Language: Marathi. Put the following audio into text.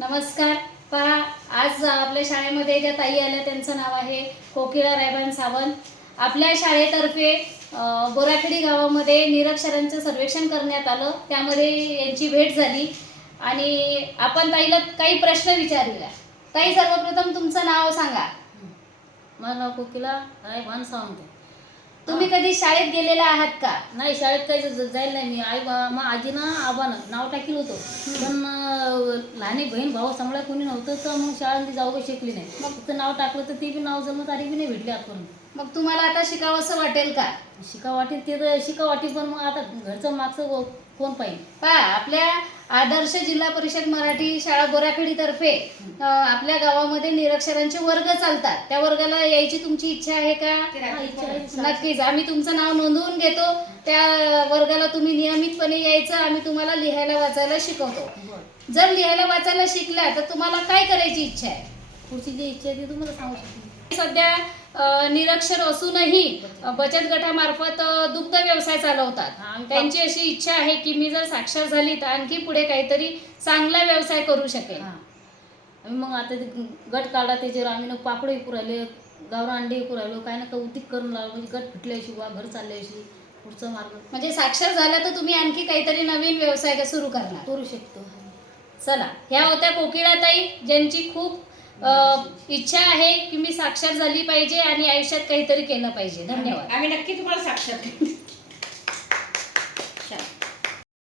नमस्कार. पहा, आज आपल्या शाळेमध्ये ज्या ताई आल्या त्यांचं नाव आहे कोकिळा रायबान सावंत. आपल्या शाळेतर्फे बोराखेडी गावामध्ये निरक्षरांचं सर्वेक्षण करण्यात आलं. त्यामध्ये यांची भेट झाली आणि आपण ताईला काही प्रश्न विचारले. ताई, सर्वप्रथम तुमचं नाव सांगा. माझं नाव कोकिळा रायबान सावंत. तुम्ही कधी शाळेत गेलेला आहात का? नाही, शाळेत काही जाईल नाही मी. मग आजीनं आबानं नाव टाकेल होतं, पण लहानी बहीण भाऊ सांभाळा कोणी नव्हतं, तर मग शाळेमध्ये जाऊ काही शिकली नाही. मग फक्त नाव टाकलं तर ते बी नाव जन्म तारीख बी नाही भेटली आजपर्यंत. मग तुम्हाला आता शिकावं असं वाटेल का? शिका वाटेल ते तर शिका वाटेल, पण मग आता घरचं मागचं कोण पाहिजे. पहा, आपल्या आदर्श जिल्हा परिषद मराठी शाळा बोराखेडीतर्फे आपल्या गावामध्ये निरक्षरांचे वर्ग चालतात. त्या वर्गाला यायची तुमची इच्छा आहे का? इच्छा आहे. नक्कीच. आम्ही तुमचं नाव नोंदवून घेतो. त्या वर्गाला तुम्ही नियमितपणे यायचं. आम्ही तुम्हाला लिहायला वाचायला शिकवतो. जर लिहायला वाचायला शिकला तर तुम्हाला काय करायची इच्छा आहे? पुढची जी इच्छा आहे ती तुम्हाला सांगू शकते. सध्या निरक्षर असूनही बचत गटामार्फत दुग्ध व्यवसाय चालवतात. त्यांची अशी इच्छा आहे की मी जर साक्षर झाली तर आणखी पुढे काहीतरी चांगला व्यवसाय करू शकेल. आम्ही मग आता ते गट काढला, त्याच्यावर आम्ही पापड विकू राहिले, गावरा अंडे विकू राहिलो, काय ना काय उद्योग करून लावलं, म्हणजे गट फिटल्याशी बा घर चालल्याशी पुढचा मार्ग म्हणजे साक्षर झाला तर तुम्ही आणखी काहीतरी नवीन व्यवसाय सुरू करणार. करू शकतो. चला, ह्या होत्या कोकिळाताई, ज्यांची खूप इच्छा आहे की मी साक्षर झाली पाहिजे आणि आयुष्यात काहीतरी केलं पाहिजे. धन्यवाद. आम्ही नक्की तुम्हाला साक्षात